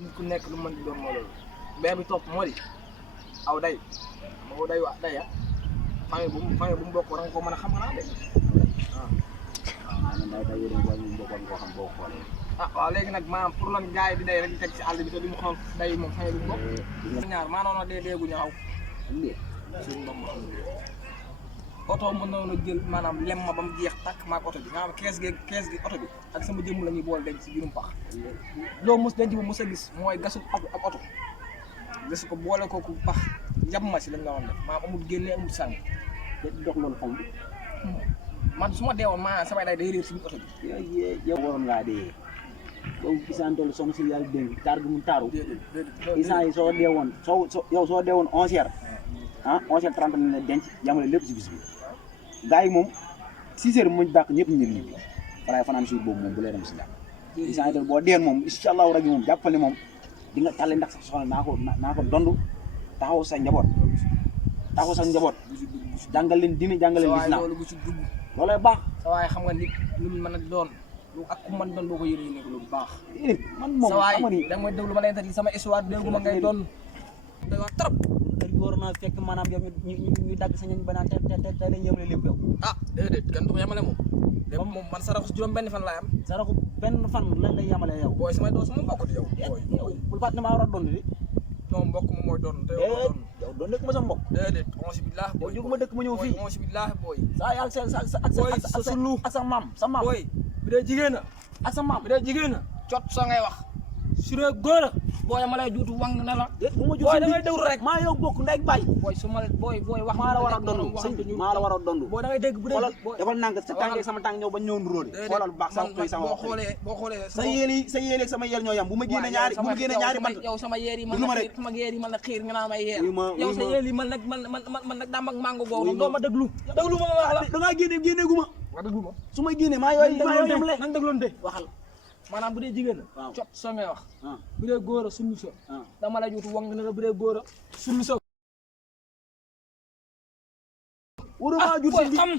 nit ku nekk lu mën di doon moo loolu bee bi topp moo di aw day moo day wax day famille bu mu bokk war nga ko mën a xam xanaa de waaw. man daal tey yéen a ngi bokkoon koo xam boo xoolee. ah waaw léegi nag maanaam pour lan gars yi di day rek di teg ci àll bi te duñu xool day moom famille bu mu bokk. ñaar maa noonu dee deegu ñaaw. suñu mbam ma oto mën na jël maanaam lem ma ba mu jeex tàkk maag oto bi nga xam kees gi oto bi ak sama jëmm la ñuy boole denc si biirum pax loo mos denc bu mos a gis mooy gasu ab oto gasu ko boole kooku pax yab ma si lañ la woon def maanaam amul génnee amul sànni dox loolu xam man su ma deewoon maanaam samay day réer si biir oto bi yow waroon ngaa dee yow gisaan toll soxna si yàlla dénk taar gi mu taaru isaan yi soo deewoon yow soo deewoon 11h ah 11h30 lañ la denc yamale lépp si bis bi gars yi moom 6h mu dàq ñëpp ñu ngi falaay fanaan suur boobu moom bu lay dem si jàpp isaan yi toll boo deen moom incha allahu rabi moom jàppal ne moom di nga tàlle ndax sa soxla naa ko dond taxaw sa njaboot jàngal leen dina jàngal leen lislaam loolu bu ci dugg loolay baax sa waaye xam nga nit lu mën a doon lu ak ku mën doon boo ko yéene nekk lu baax man moom xam nga ni da nga may déglu ma leen tati sama histoire déggu ma ngay doon day wax trop heure bi waroon naa fekk maanaam yow ñu dagg sa ñañ ba naan te lañ yemale lépp yow ah déedéet kenn du ko yemale moom lépp moom man saraxu juróom benn fan laay am saraxu benn fan lan lay yemale yow booy samay doo sama mbokk yow booy bul fàtte ne maa war a doon di non mbokk moom mooy doon te yow doon dëkk ma sa mbokk déedéet onsi billah booy jóguma dëkk ma ñëw fii onsi billah booy ak sa maam booy bi dee jigéen a ak sa maam bi dee jigéen a cot soo ngay wax su dee góor a booy ma lay juutu wang na la bu ma booy da ngay déglu rek maa yow bokk ndey baay booy su ma booy wax maa la war a dondu maa la war a dondu booy da ngay dégg bu dee defal nànk sa tànk ak sama tànk ñëw ba ñëw nuróole xoolal bu baax sama toy sama wax boo xoolee sa yéel ak sama yéel ñoo yam bu ma génne ñaari bant yow sama yeer yi man na xiir nga naa may yeer yow sa yeer yi man nag daam ak mango googu doo ma déglu ma wax la da ngaa génne gu ma wax déglu ma su may génne maa yooyu yemle nan dégloonte waxal maanaam bu dee jigéen a cot soo ngay wax bu dee góor a summi so dama la juutu wang na la bu dee góor a summi so waruma jur si xam